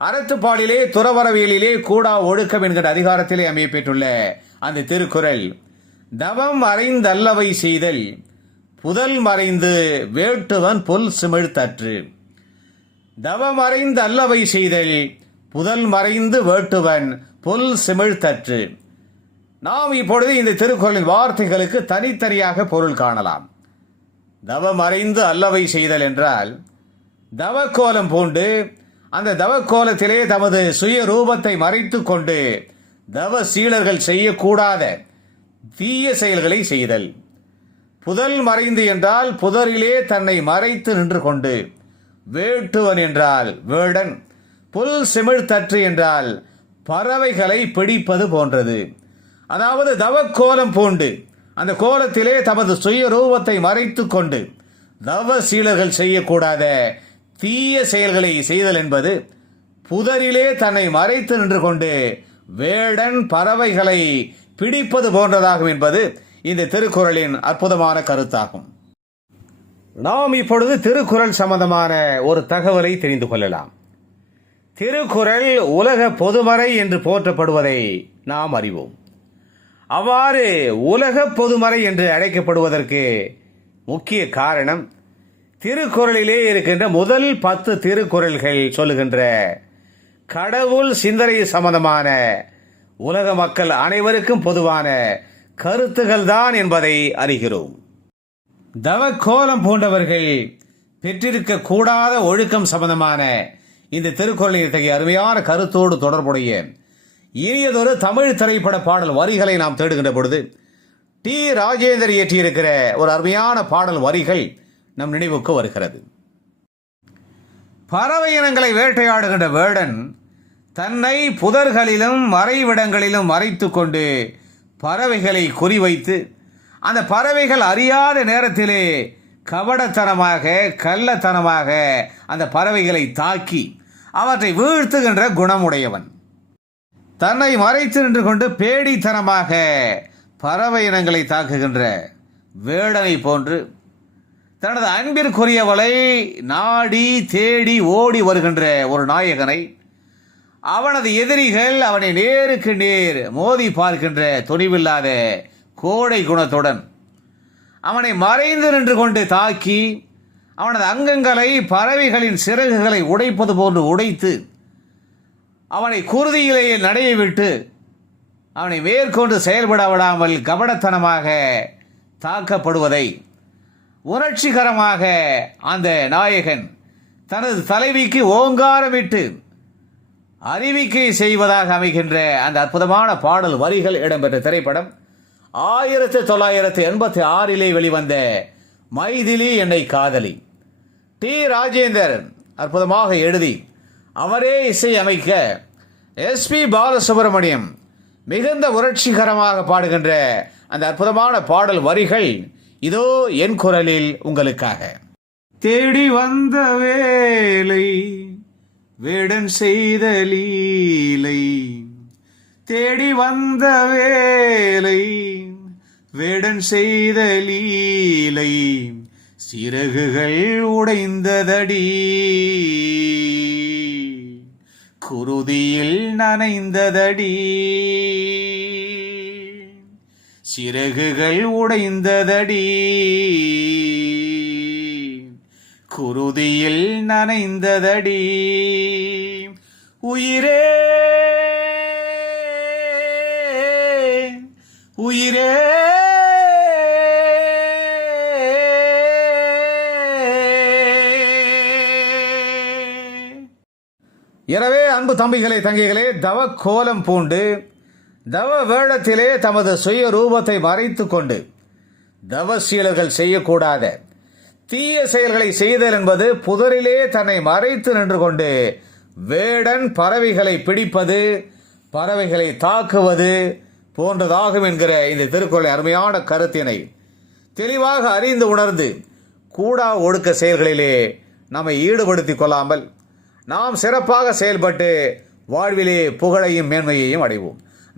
அறத்துப்பாலிலே துறவரவியலிலே கூடா ஒழுக்கம் என்கிற அதிகாரத்திலே அமையப்பெற்றுள்ள அந்த திருக்குறள். தவம் மறைந்தல்லவை செய்தல் புதல் மறைந்து வேட்டுவன் புல் சிமிழ்த்தற்று தவம் மறைந்து அல்லவை செய்தல் புதல் மறைந்து வேட்டுவன் புல் சிமிழ்த்தற்று நாம் இப்பொழுது இந்த திருக்குறளின் வார்த்தைகளுக்கு தனித்தனியாக பொருள் காணலாம். தவம் அறிந்து அல்லவை செய்தல் என்றால் தவக்கோலம் பூண்டு அந்த தவக்கோலத்திலே தமது சுய ரூபத்தை மறைத்து கொண்டு தவ சீலர்கள் செய்யக்கூடாத தீய செயல்களை செய்தல். புதல் மறைந்து என்றால் புதரிலே தன்னை மறைத்து நின்று கொண்டு வேட்டுவன் என்றால் வேடன் புல் சிமிழ்த்தற்று என்றால் பறவைகளை பிடிப்பது போன்றது. அதாவது தவக்கோலம் பூண்டு அந்த கோலத்திலே தமது சுய ரூபத்தை மறைத்து கொண்டு தவ சீலர்கள் செய்யக்கூடாத தீய செயல்களை செய்தல் என்பது புதரிலே தன்னை மறைத்து நின்று கொண்டு வேடன் பறவைகளை பிடிப்பது போன்றதாகும் என்பது இந்த திருக்குறளின் அற்புதமான கருத்தாகும். நாம் இப்பொழுது திருக்குறள் சம்பந்தமான ஒரு தகவலை தெரிந்து கொள்ளலாம். திருக்குறள் உலக பொதுமறை என்று போற்றப்படுவதை நாம் அறிவோம். அவ்வாறு உலக பொதுமறை என்று அழைக்கப்படுவதற்கு முக்கிய காரணம் திருக்குறளிலே இருக்கின்ற முதல் பத்து திருக்குறள்கள் சொல்லுகின்ற கடவுள் சிந்தனை சம்பந்தமான உலக மக்கள் அனைவருக்கும் பொதுவான கருத்துகள் தான் என்பதை அறிகிறோம். தவக்கோலம் பூண்டவர்கள் பெற்றிருக்க கூடாத ஒழுக்கம் சம்பந்தமான இந்த திருக்குறளின் இத்தகைய அருமையான கருத்தோடு தொடர்புடைய இனியதொரு தமிழ் திரைப்பட பாடல் வரிகளை நாம் தேடுகின்ற பொழுது டி. ராஜேந்தர் இயற்றியிருக்கிற ஒரு அருமையான பாடல் வரிகள் நம் நினைவுக்கு வருகிறது. பறவை இனங்களை வேட்டையாடுகின்ற வேடன் தன்னை புதர்களிலும் மறைவிடங்களிலும் மறைத்து கொண்டு பறவைகளை குறிவைத்து அந்த பறவைகள் அறியாத நேரத்திலே கபடத்தனமாக கள்ளத்தனமாக அந்த பறவைகளை தாக்கி அவற்றை வீழ்த்துகின்ற குணமுடையவன். தன்னை மறைத்து நின்று கொண்டு பேடித்தனமாக பறவை இனங்களை தாக்குகின்ற வேடனை போன்று தனது அன்பிற்குரியவளை நாடி தேடி ஓடி வருகின்ற ஒரு நாயகனை அவனது எதிரிகள் அவனை நேருக்கு நேர் மோதி பார்க்கின்ற துணிவில்லாத கோடை குணத்துடன் அவனை மறைந்து நின்று கொண்டு தாக்கி அவனது அங்கங்களை பறவைகளின் சிறகுகளை உடைப்பது போன்று உடைத்து அவனை குருதியிலேயே நடைய விட்டு அவனை மேற்கொண்டு செயல்பட விடாமல் கபடத்தனமாக தாக்கப்படுவதை உணர்ச்சிகரமாக அந்த நாயகன் தனது தலைவிக்கு ஓங்காரமிட்டு அறிவிக்கை செய்வதாக அமைகின்ற அந்த அற்புதமான பாடல் வரிகள் இடம்பெற்ற திரைப்படம் ஆயிரத்தி தொள்ளாயிரத்தி எண்பத்தி ஆறிலே வெளிவந்த மைதிலி என்னை காதலி. டி. ராஜேந்தர் அற்புதமாக எழுதி அவரே இசை அமைக்க எஸ்பி பாலசுப்ரமணியம் மிகுந்த உணர்ச்சிகரமாக பாடுகின்ற அந்த அற்புதமான பாடல் வரிகள் இதோ என் குரலில் உங்களுக்காக. தேடி வந்த வேலை வேடன் செய்த லீலை. தேடி வந்த வேலை வேடன் செய்த லீலை. சிறகுகள் உடைந்ததடி. குருதியில் நனைந்ததடி. சிறகுகள் உடைந்ததடி. குருதியில் நனைந்ததடி. உயிரே. உயிரே. எனவே அன்பு தம்பிகளே தங்கைகளே தவ கோலம் பூண்டு தவ வேடத்திலே தமது சுய ரூபத்தை மறைத்து கொண்டு தவசீலர்கள் செய்யக்கூடாத தீய செயல்களை செய்தல் என்பது புதரிலே தன்னை மறைத்து நின்று கொண்டு வேடன் பறவைகளை பிடிப்பது பறவைகளை தாக்குவது போன்றதாகும் என்கிற இந்த திருக்குறளை அருமையான கருத்தினை தெளிவாக அறிந்து உணர்ந்து கூடா ஒடுக்க செயல்களிலே நம்மை ஈடுபடுத்திக் கொள்ளாமல் நாம் சிறப்பாக செயல்பட்டு வாழ்விலே புகழையும் மேன்மையையும் அடைவோம்.